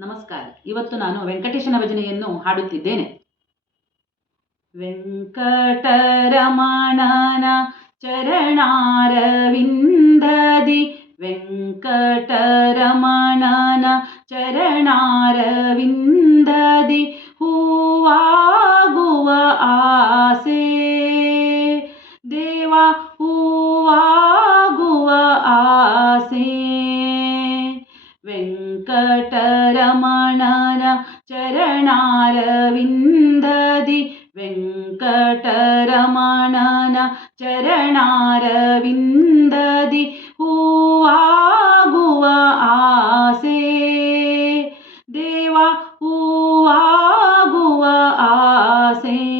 ನಮಸ್ಕಾರ. ಇವತ್ತು ನಾನು ವೆಂಕಟೇಶನ ಭಜನೆಯನ್ನು ಹಾಡುತ್ತಿದ್ದೇನೆ. ವೆಂಕಟರಮಣನ ಚರಣಾರವಿಂದದಿ. ವೆಂಕಟರಮಣನ ಚರಣಾರವಿಂದದಿ. ಹೂವಾಗುವ ಆಸೆ. ದೇವ, ಹೂವಾಗುವ ಆಸೆ. ವೆಂಕಟರಮಣನ वेङ्कटरमणर चरणारविन्ददि वेङ्कटरमणन चरणारविन्ददि हूगु आसे। देवा हूगु आसे।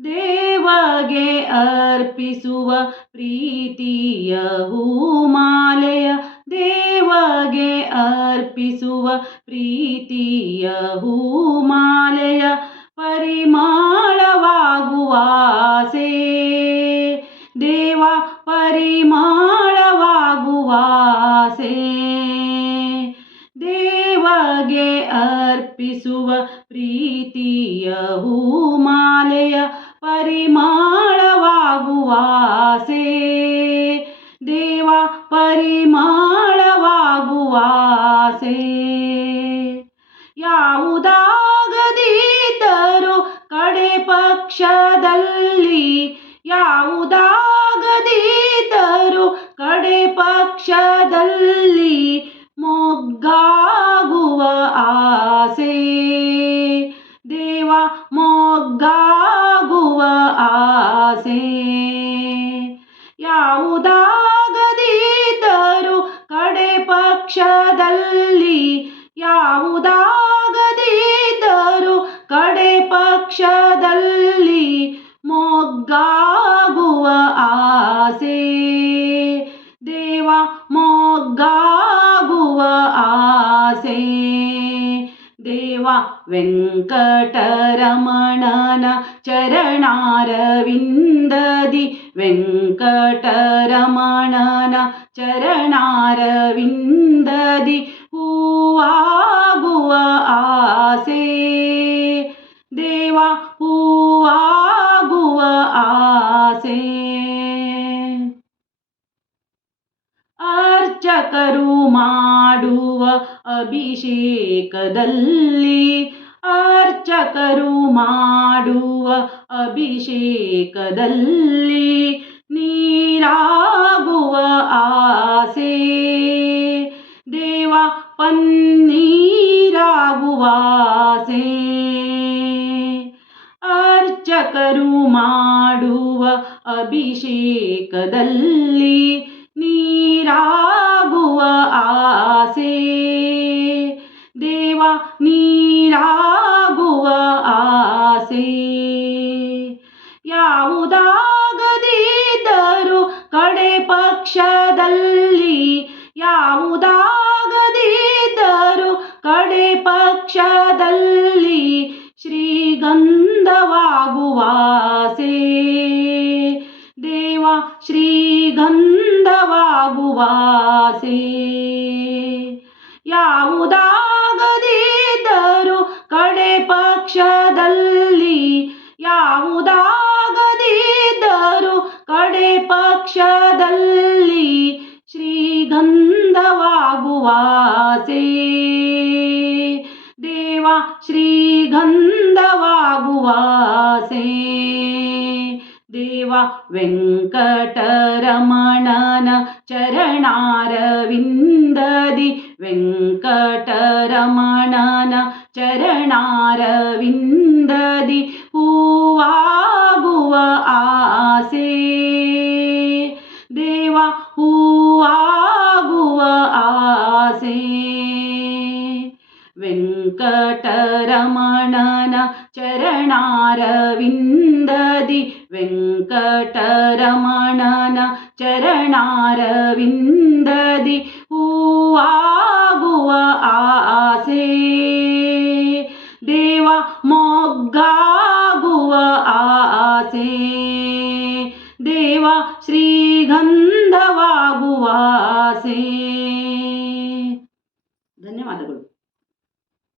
देवगे अर्पिसुव प्रीतिय हूमाले ಅರ್ಪಿಸುವ ಪ್ರೀತಿಯ ಹೂಮಾಲೆಯ ಪರಿಮಾಣವಾಗುವ ಆಸೆ ದೇವ ಪರಿಮಾಣವಾಗುವ ಆಸೆ ದೇವಗೆ ಅರ್ಪಿಸುವ ಪ್ರೀತಿಯ ಹೂಮಾಲೆಯ ಪರಿಮಾಣವಾಗುವ ಆಸೆ ದೇವ ಪರಿಮಾಣವಾಗುವ ಪಕ್ಷದಲ್ಲಿ ಮೊಗ್ಗಾಗುವ ಆಸೆ. ದೇವ, ಮೊಗ್ಗಾಗುವ ಆಸೆ. ಯಾವುದಾಗದಿದ್ದರೂ ಕಡೆ ಪಕ್ಷದಲ್ಲಿ, ಯಾವುದಾಗದಿದ್ದರೂ ಕಡೆ ಪಕ್ಷದಲ್ಲಿ ಮೊಗ್ಗಾಗುವ ಆಸೆ. ದೇವ ദേവാ വെങ്കടരമണന ചരണാരവിന്ദതി. വെങ്കടരമണന ചരണാരവിന്ദതി. പൂവാ ಅರ್ಚಕರು ಮಾಡುವ ಅಭಿಷೇಕದಲ್ಲಿ ಅರ್ಚಕರು ಮಾಡುವ ಅಭಿಷೇಕದಲ್ಲಿ ನೀರಾಗುವ ಆಸೆ. ದೇವ ಪನ್ನೀರಾಗುವ ಆಸೆ. ಅರ್ಚಕರು ಮಾಡುವ ಅಭಿಷೇಕದಲ್ಲಿ ನೀರಾಗುವ ನೀರಾಗುವ ಆಸೆ. ಯಾವುದಾಗದಿದ್ದರೂ ಕಡೆ ಪಕ್ಷದಲ್ಲಿ ಯಾವುದಾಗದಿದ್ದರೂ ಕಡೆ ಪಕ್ಷದಲ್ಲಿ ಶ್ರೀಗಂಧವಾಗುವ ಆಸೆ. ದೇವ ಶ್ರೀಗಂಧವಾಗುವ ಪಕ್ಷದಲ್ಲಿ ಯಾವುದಾಗದಿದ್ದರೂ ಕಡೆ ಪಕ್ಷದಲ್ಲಿ ಶ್ರೀಗಂಧವಾಗುವ ಆಸೆ ದೇವ ಶ್ರೀಗಂಧವಾಗುವ ಸೇ ದೇವ ವೆಂಕಟರಮಣನ ಚರಣಾರವಿಂದದಿ. ವೆಂಕಟರಮಣನ चरणारविन्ददि चरणाविन्ददिू आसे। देवा देवागुव आसे। वेङ्कटरमणन चरणारविन्ददि। वेङ्कटरमणन चरणारविन्ददि। देवा श्रीगन्धवागुवासे।